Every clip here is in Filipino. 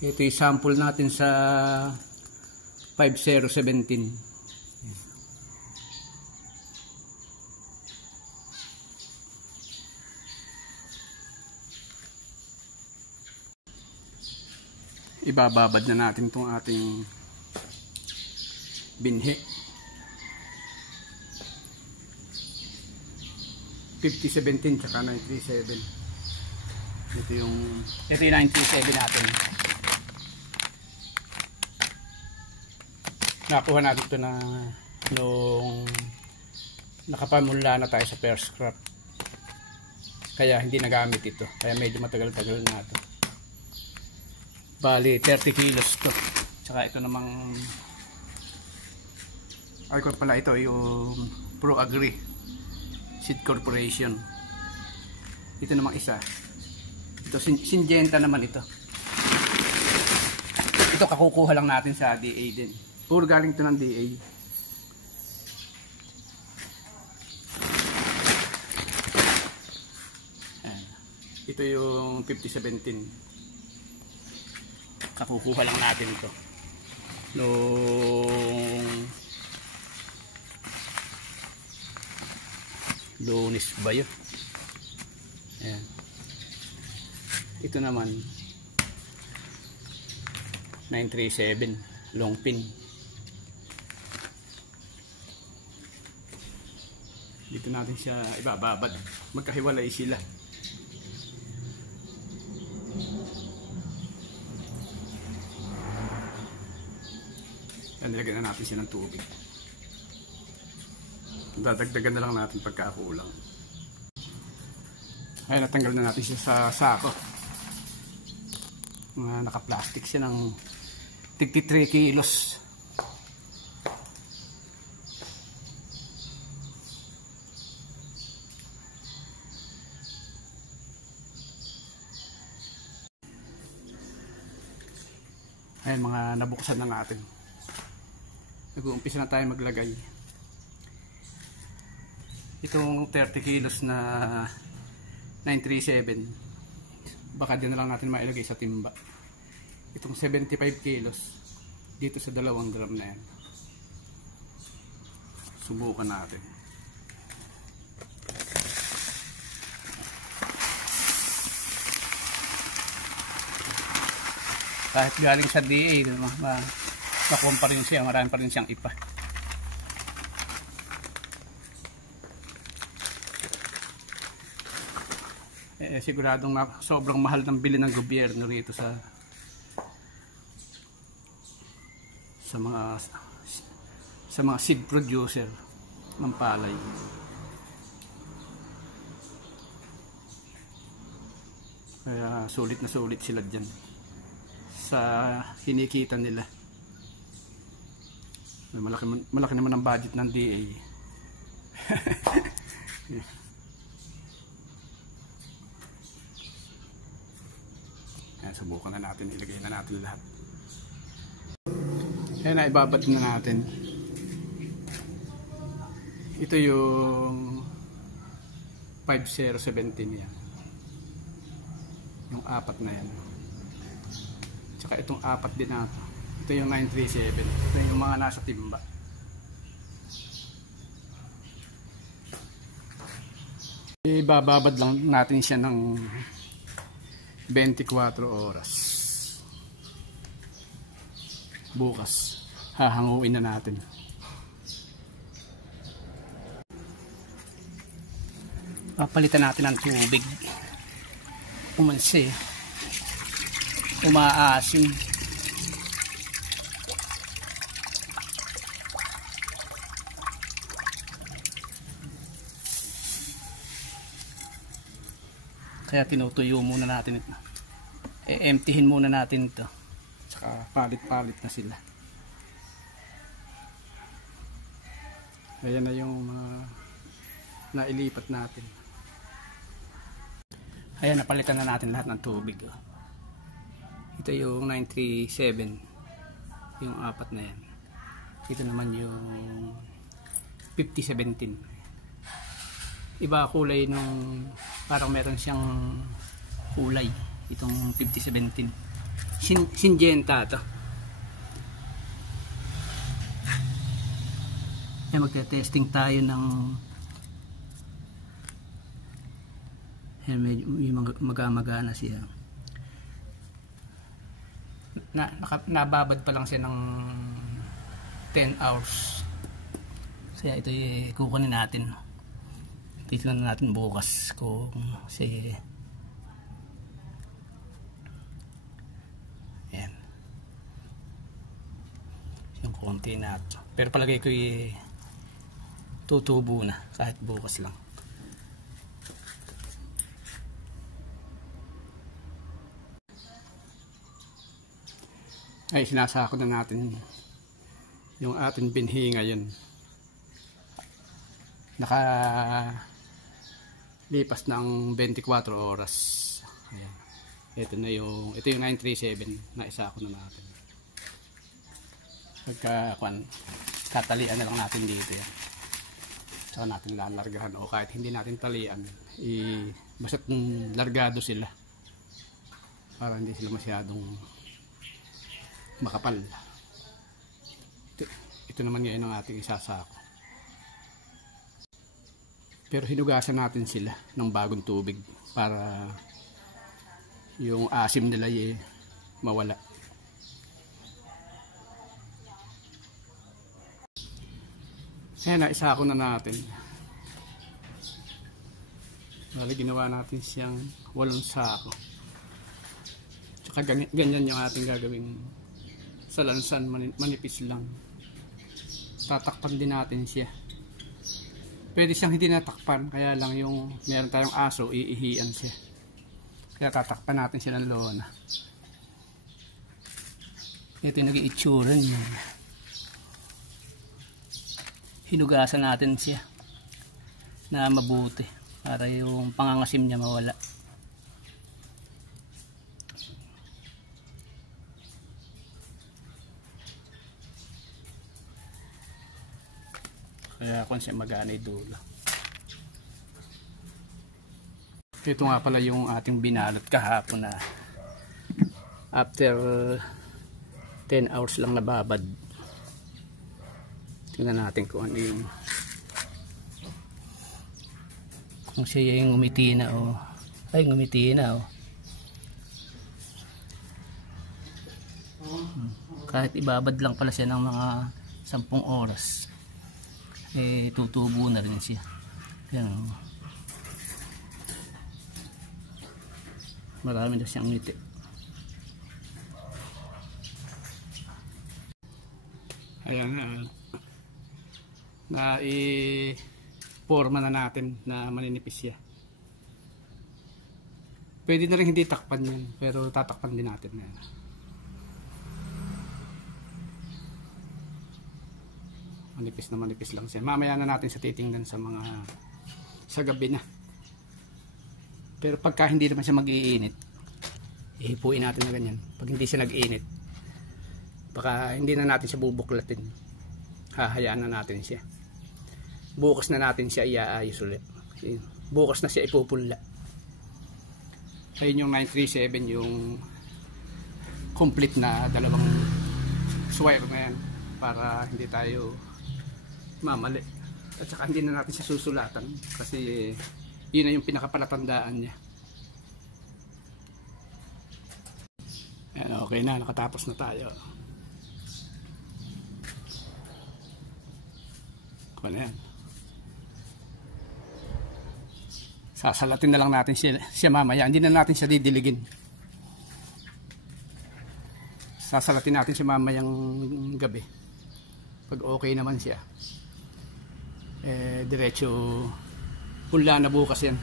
Ito yung sample natin sa 5017. Ibababad na natin itong ating binhi. 5017 tsaka 937. Ito yung 937 natin. Nakuha natin ito na nung nakapamula na tayo sa first crop. Kaya hindi nagamit ito. Kaya medyo matagal-tagal na ito. Bali 30 kilos to. Tsaka ito namang ay ko pala, ito yung Pro Agri Seed Corporation. Ito namang isa. Ito Syngenta naman ito. Ito kakukuha lang natin sa DA din. Puro galing ito ng DA. Ayan. Ito yung 5017. Kakukuha lang natin ito nung Lunes ba yun? Ayan. Ito naman 937 long pin. Dito natin siya ibababad. Magkahiwalay sila. Yan, nilagyan na natin siya ng tubig. Dadagdagan na lang natin pagkakulang. Ayan, natanggal na natin siya sa sako. Naka-plastic siya ng 33 kilos. Ayan, mga nabuksan na natin. Nag-uumpisa na tayo maglagay. Itong 30 kilos na 937, baka din na lang natin mailagay sa timba. Itong 75 kilos dito sa 2 gram na yan. Subukan natin. Kahit galing sa DA, makuha pa rin siya, marami pa rin siyang ipa. Siguradong sobrang mahal ng bili ng gobyerno rito sa mga seed producer ng palay. Kaya sulit na sulit sila dyan sa hinikita nila. Malaki naman ang budget ng DA. Ayan, subukan na natin, ilagay na natin lahat. Ayan, naibabad na natin. Ito yung 5017 yan. Yung apat na yan. Tsaka itong apat din na ito. Ito yung 937. Ito yung mga nasa timba. Ibababad lang natin siya ng 24 oras. Bukas hahanguin na natin. Papalitan natin ang tubig. Umansi, umaasim. Kaya tinutuyo muna natin ito. Emptyhin muna natin ito. Tsaka palit-palit na sila. Ayan na yung nailipat natin. Ayan, napalitan na natin lahat ng tubig. Ito yung 937. Yung apat na yan. Ito naman yung 5017. Iba kulay nung parang meron siyang kulay itong 5017. Syngenta to. Magte-testing tayo ng medyo magana siya. Nababad pa lang siya ng 10 hours. Kaya ito kukunin natin. Titignan natin bukas kung si yan yung konti na ito. Pero palagay ko tutubo na kahit bukas lang. Ay, sinasako na natin yung ating binhi ngayon. Lipas ng 24 oras. Ayan. Ito yung 937 na isako na natin. Tatalian na lang natin dito yan. Saka natin lalargahan, o kahit hindi natin talian, basta't largado sila para hindi sila masyadong makapal. Ito naman ngayon ang ating isasako. Pero hinugasan natin sila ng bagong tubig para yung asim nila mawala. Ayan, naisako na natin. Bali, ginawa natin siyang 8 sako. Tsaka ganyan yung ating gagawing sa lansan, manipis lang. Tatakpan din natin siya. Pwede siyang hindi natakpan, kaya lang yung meron tayong aso, iihian siya. Kaya tatakpan natin siya ng lona. Ito yung nag-iitsura niya. Hinugasan natin siya na mabuti para yung pangangasim niya mawala. Kaya kung siya magana dulo. Ito nga pala yung ating binalot kahapon na after 10 hours lang nababad. Tingnan natin kung ano yung kung siya yung ngumiti na o ngumiti na o. Kahit ibabad lang pala siya ng mga 10 oras, tutubo na rin siya. Yan, marami na siyang ngiti. Ayan, forma na natin na maninipis siya. Pwede na rin hindi takpan yan, pero tatakpan din natin yan. Manipis na manipis lang siya. Mamaya na natin sa titingnan sa gabi na. Pero pagka hindi naman siya mag-iinit, ihipuin natin na ganyan. Pag hindi siya nag-iinit, baka hindi na natin siya bubuklatin. Hahayaan na natin siya. Bukas na natin siya iaayos ulit. Bukas na siya ipupunla. Ayun yung 937, yung complete na dalawang swire na yan, para hindi tayo mamali. At saka hindi na natin siya susulatan kasi yun na yung pinakapalatandaan niya. Ayan, okay na, nakatapos na tayo. Ano yan? Sasalatin na lang natin siya mamaya. Hindi na natin siya didiligin. Sasalatin natin siya mamayang gabi. Pag okay naman siya, diretso punla na bukas yan.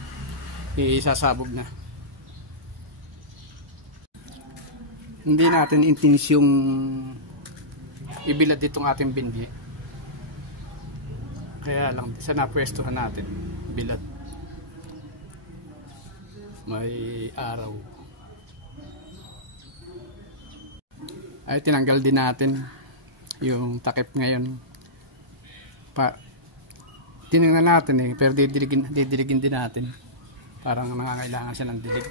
Isasabog na. Hindi natin intensyong ibilad itong ating binhi. Kaya lang sa napwestuhan natin, bilad. May araw. Ay, tinanggal din natin yung takip ngayon. Tinignan natin pero didiligin din natin. Parang nangangailangan siya ng dilig.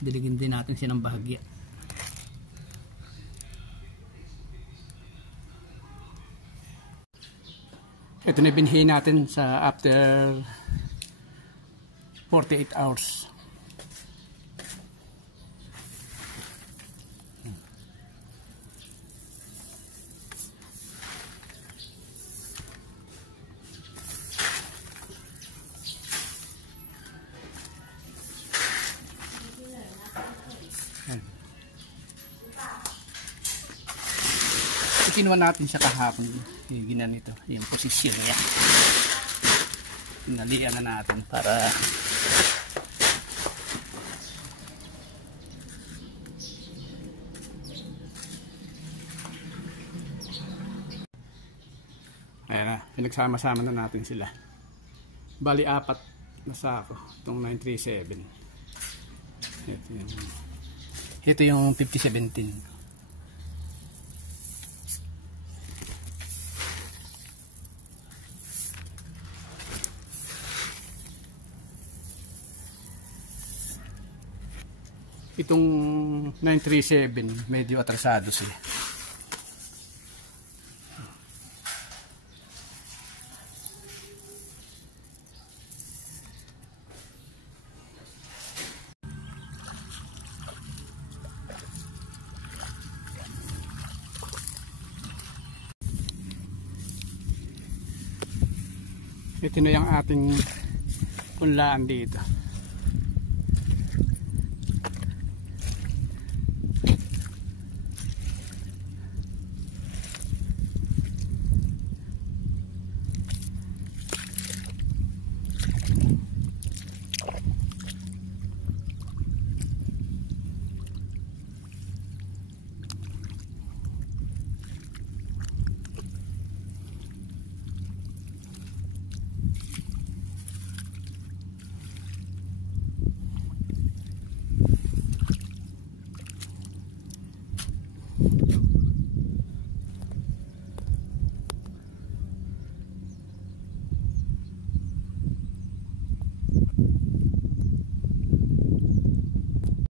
Diligin din natin siya ng bahagya. Ito na binhi natin sa after 48 hours. Kinuha natin siya kahapon, ginanito yung posisyon niya, pinalian na natin para ayan na, pinagsama-sama na natin sila. Bali 4 na sako itong 937. Ito yung 5017. Itong 937 medyo atrasado siya. Ito na yung ating punlaan dito.